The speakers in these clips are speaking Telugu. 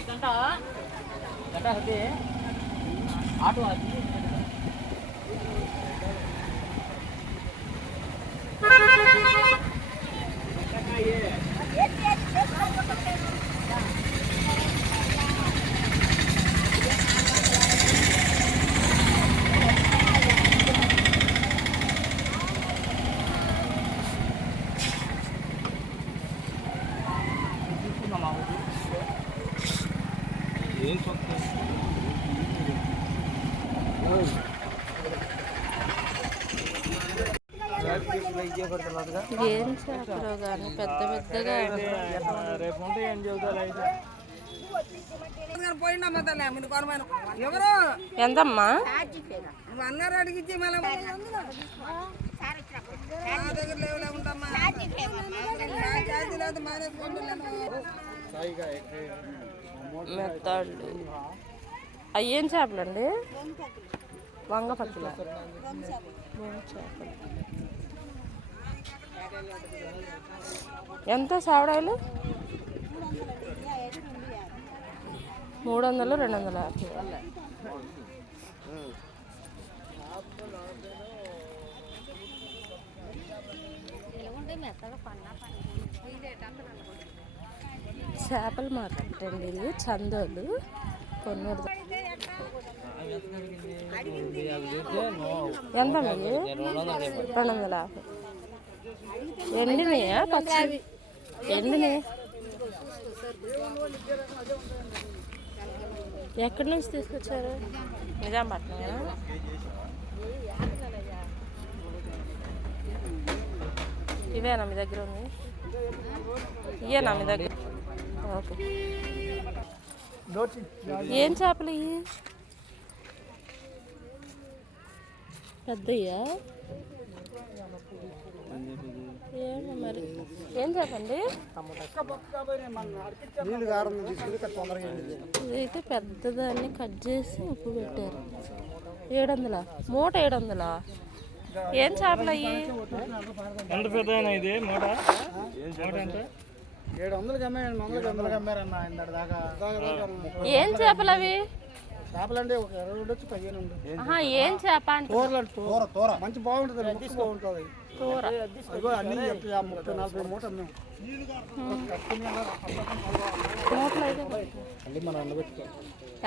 घंटा घंटा होते. आठ वाजता ఏం సొంత చేపలు కానీ పెద్ద పెద్దగా రేపు ఉంటే ఏం చెబుతారు అయితే ఎవరు ఎంతమ్మా? నువ్వు అన్నారు అడిగిచ్చి మళ్ళీ దగ్గర మెత్తాళ్ళు అవి ఏం చేపలండి వంగ పట్టుల చేపలు ఎంత సావడాలు మూడు వందలు రెండు వందల యాభై చేపల మార్కెట్ అండి ఇది చందోలు. కొన్నూరు ఎంత మీది రెండు వందల యాభై ఎండినాయా పచ్చి? ఎండినాయి? ఎక్కడి నుంచి తీసుకొచ్చారు? నిజాంపట్నం ఇవేనా మీ దగ్గర ఉంది? ఇవేనా మీ దగ్గర? ఓకే ఏం చేపలు ఇవి పెద్దయ్యా? ఏమో మరి. ఏం చెప్పండి ఇదైతే పెద్దదాన్ని కట్ చేసి ఉప్పు పెట్టారు. ఏడు వందల మూట ఏడు వందలా ఏం చేపలు అయ్యి? ఏడు వందలకి అమ్మాయి వందలకి వందలకి అమ్మారన్న ఇందటి దాకా. ఏం చేపలు అవి? ఒక ఇరవై ఉండొచ్చు పదిహేను ఏం చేప అంటే తోర. తోర మంచి బాగుంటుంది ముక్కు బాగుంటుంది అదిగో అన్ని ముప్పై నలభై మూట అమ్మాం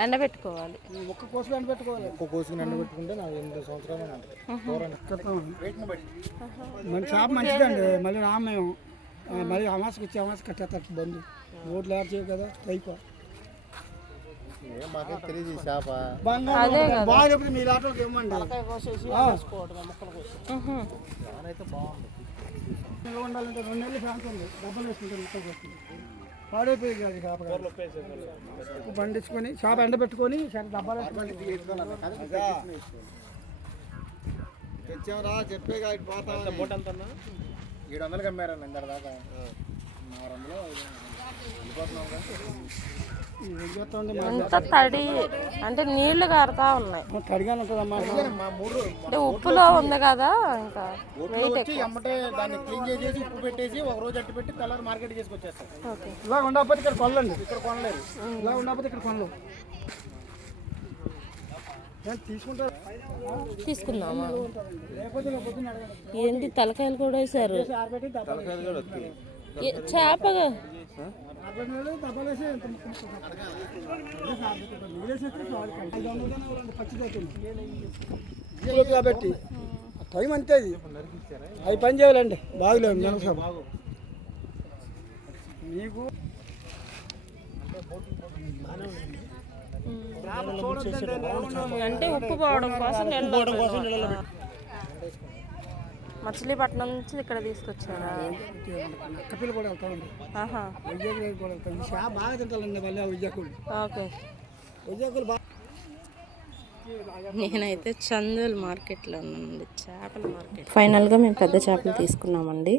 ఎండబెట్టుకోవాలి. ముక్క కోసుకు ఎండబెట్టుకోవాలి. ఒక్క కోసుకుని ఎండబెట్టుకుంటే నాకు ఎనిమిది సంవత్సరాలు మన చేప మంచిదండి మళ్ళీ రామేయం మళ్ళీ అమాసకి ఇచ్చి అమాస కట్టేస్తారు బంధు. ఓట్లు యాడ్ చేయవు కదా అయిపో అదే కదా. బాగా చెప్తే మీ లాటోకి ఇవ్వమండి ఆ. ఉహు. నిల్వ ఉండాలంటే రెండు నెలలు ఫ్యాన్స్ ఉంది డబ్బులు వేసుకుంటే పాడైపోయింది అది కాపగా పండించుకొని చేప ఎండబెట్టుకొని సరే డబ్బాలు తెచ్చామరా చెప్పే అన్నా? ఏడు వందలకి దాకా. ఆరు వందలు. ఎంత తడి. అంటే నీళ్ళు కారుతా ఉన్నాయి. అంటే ఉప్పులో ఉంది కదా ఇంకా దాన్ని క్లీన్ చేసేసి ఉప్పు పెట్టేసి ఒక రోజు అట్టు పెట్టి కలర్ మార్కెట్ చేసుకొచ్చేస్తారు ఓకే. ఇలా ఉండకపోతే ఇక్కడ కొనలండి. ఇక్కడ కొనలేరు ఇలా ఉండకపోతే ఇక్కడ తీసుకుంటారు తీసుకుందామా? ఏంటి తలకాయలు కూడా ఏ- చేపగా. కాబట్టి టైం అంతే అది అవి పని చేయాలండి. బాగులేదు మనసు మీకు అంటే ఉప్పు పోవడం కోసం మచిలీపట్నం నుంచి ఇక్కడ తీసుకొచ్చారా? కపిల్ కూడా వెళ్తామండి ఆహా. విజయకులు కూడా వెళ్తాం షా బాగా తింటారండి మళ్ళీ విజయకులు. ఓకే. బాగా నేనైతే చందోల్ మార్కెట్లో ఉన్నానండి చేపల మార్కెట్. ఫైనల్గా మేము పెద్ద చేపలు తీసుకున్నామండి.